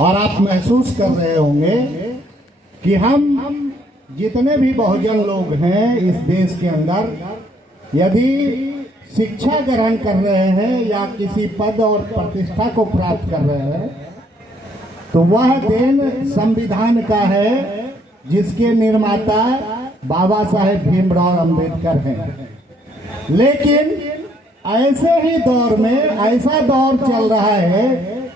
और आप महसूस कर रहे होंगे कि हम जितने भी बहुजन लोग हैं इस देश के अंदर, यदि शिक्षा ग्रहण कर रहे हैं या किसी पद और प्रतिष्ठा को प्राप्त कर रहे हैं, तो वह देन संविधान का है, जिसके निर्माता बाबा साहेब भीमराव अंबेडकर हैं। लेकिन ऐसे ही दौर में ऐसा दौर चल रहा है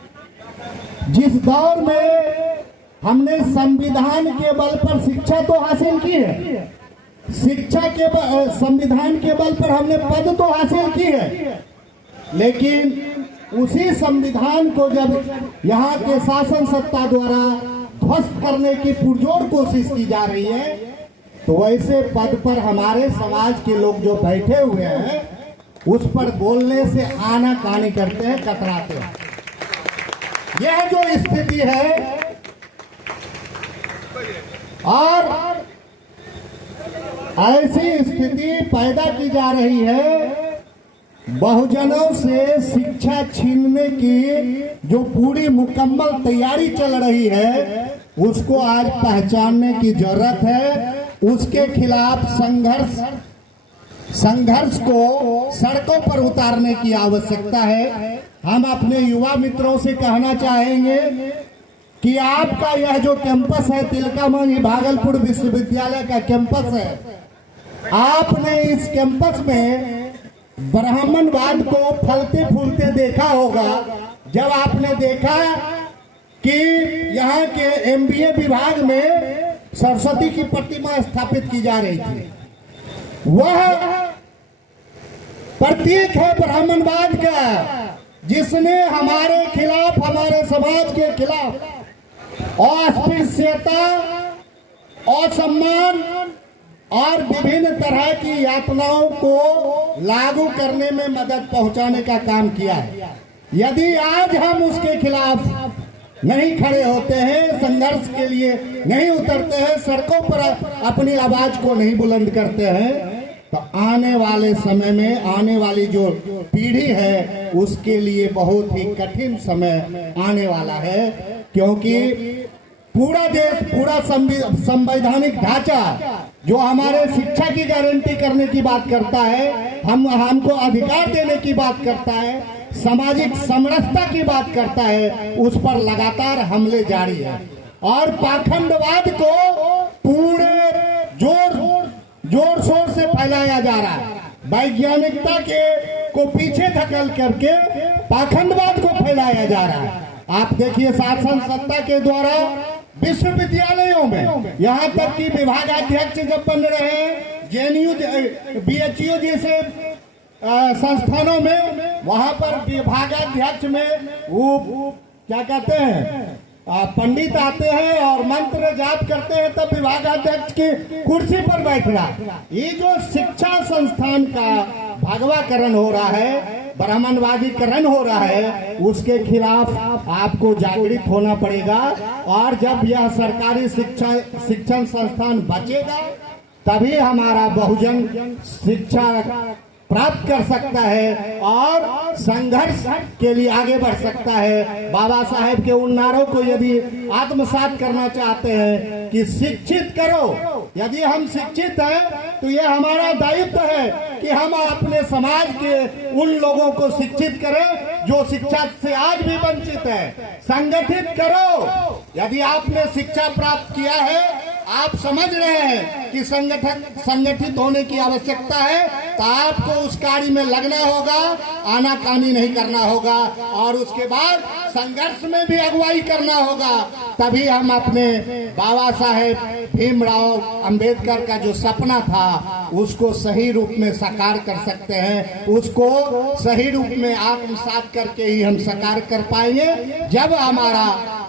जिस दौर में हमने संविधान के बल पर शिक्षा तो हासिल की है, शिक्षा के संविधान के बल पर हमने पद तो हासिल की है, लेकिन उसी संविधान को जब यहाँ के शासन सत्ता द्वारा ध्वस्त करने की पुरजोर कोशिश की जा रही है, तो वैसे पद पर हमारे समाज के लोग जो बैठे हुए हैं उस पर बोलने से आनाकानी करते हैं, कतराते हैं। यह जो स्थिति है और ऐसी स्थिति पैदा की जा रही है, बहुजनों से शिक्षा छीनने की जो पूरी मुकम्मल तैयारी चल रही है उसको आज पहचानने की जरूरत है। उसके खिलाफ संघर्ष को सड़कों पर उतारने की आवश्यकता है। हम अपने युवा मित्रों से कहना चाहेंगे कि आपका यह जो कैंपस है, तिलकामांझी भागलपुर विश्वविद्यालय का कैंपस है, आपने इस कैंपस में ब्राह्मणवाद को फलते फूलते देखा होगा जब आपने देखा कि यहाँ के एमबीए विभाग में सरस्वती की प्रतिमा स्थापित की जा रही थी। वह प्रतीक है ब्राह्मणवाद का, जिसने हमारे खिलाफ, हमारे समाज के खिलाफ अस्पृश्यता, असम्मान और विभिन्न तरह की यातनाओं को लागू करने में मदद पहुंचाने का काम किया है। यदि आज हम उसके खिलाफ नहीं खड़े होते हैं, संघर्ष के लिए नहीं उतरते हैं, सड़कों पर अपनी आवाज को नहीं बुलंद करते हैं, तो आने वाले समय में आने वाली जो पीढ़ी है उसके लिए बहुत ही कठिन समय आने वाला है। क्योंकि पूरा देश, पूरा संवैधानिक ढांचा जो हमारे शिक्षा की गारंटी करने की बात करता है, हमको अधिकार देने की बात करता है, सामाजिक समरसता की बात करता है, उस पर लगातार हमले जारी है। और पाखंडवाद को पूरे जोर शोर से फैलाया जा रहा है। वैज्ञानिकता को पीछे धकेल करके पाखंडवाद को फैलाया जा रहा है। आप देखिए, शासन सत्ता के द्वारा विश्वविद्यालयों में, यहाँ तक कि विभागाध्यक्ष जब बन रहे हैं, जेएनयू, बीएचयू जैसे संस्थानों में, वहां पर विभागाध्यक्ष में वो क्या कहते हैं, पंडित आते हैं और मंत्र जाप करते हैं, तब विभागाध्यक्ष की कुर्सी पर बैठ रहा है। ये जो शिक्षा संस्थान का भगवाकरण हो रहा है, ब्राह्मणवादीकरण हो रहा है, उसके खिलाफ आपको जागृत होना पड़ेगा। और जब यह सरकारी शिक्षण संस्थान बचेगा, तभी हमारा बहुजन शिक्षा प्राप्त कर सकता है और संघर्ष के लिए आगे बढ़ सकता है। बाबा साहेब के उन नारों को यदि आत्मसात करना चाहते हैं कि शिक्षित करो, यदि हम शिक्षित हैं तो ये हमारा दायित्व है कि हम अपने समाज के उन लोगों को शिक्षित करें जो शिक्षा से आज भी वंचित है। संगठित करो। यदि आपने शिक्षा प्राप्त किया है, आप समझ रहे हैं कि संगठित होने की आवश्यकता है, तो आपको उस कार्य में लगना होगा, आनाकानी नहीं करना होगा और उसके बाद संघर्ष में भी अगुवाई करना होगा। तभी हम अपने बाबा साहेब भीमराव अंबेडकर का जो सपना था उसको सही रूप में साकार कर सकते हैं। उसको सही रूप में आत्मसात करके ही हम साकार कर पाएंगे। जब हमारा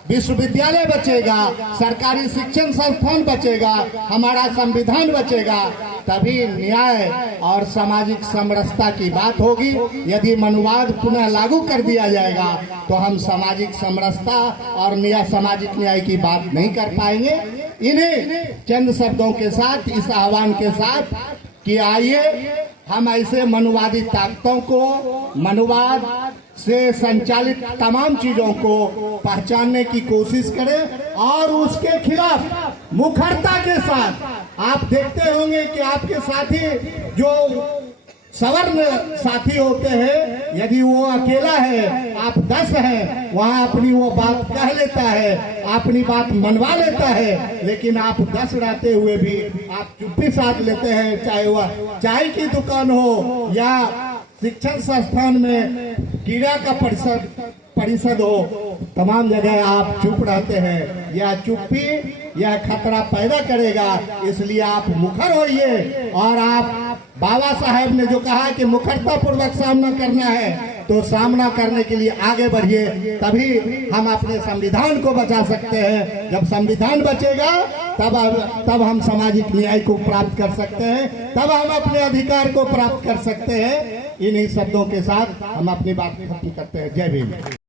विश्वविद्यालय बचेगा, सरकारी शिक्षण संस्थान बचेगा, हमारा संविधान बचेगा, तभी न्याय और सामाजिक समरसता की बात होगी। यदि मनुवाद पुनः लागू कर दिया जाएगा तो हम सामाजिक समरसता और सामाजिक न्याय की बात नहीं कर पाएंगे। इन्हीं चंद शब्दों के साथ, इस आह्वान के साथ कि आइए हम ऐसे मनुवादी ताकतों को, मनुवाद से संचालित तमाम चीजों को पहचानने की कोशिश करें और उसके खिलाफ मुखरता के साथ। आप देखते होंगे कि आपके साथी जो सवर्ण साथी होते हैं, यदि वो अकेला है, आप 10 हैं, वहां अपनी वो बात कह लेता है, अपनी बात मनवा लेता है, लेकिन आप 10 रहते हुए भी आप चुप्पी साध लेते हैं। चाहे वह चाय की दुकान हो या शिक्षण संस्थान में क्रीड़ा का परिषद हो, तमाम जगह आप चुप रहते हैं। यह चुप्पी यह खतरा पैदा करेगा, इसलिए आप मुखर होइए। और आप बाबा साहेब ने जो कहा कि मुखरता पूर्वक सामना करना है, तो सामना करने के लिए आगे बढ़िए, तभी हम अपने संविधान को बचा सकते हैं। जब संविधान बचेगा तब हम सामाजिक न्याय को प्राप्त कर सकते हैं, तब हम अपने अधिकार को प्राप्त कर सकते हैं। इन्हीं शब्दों के साथ हम अपनी बात खत्म करते हैं। जय भीम।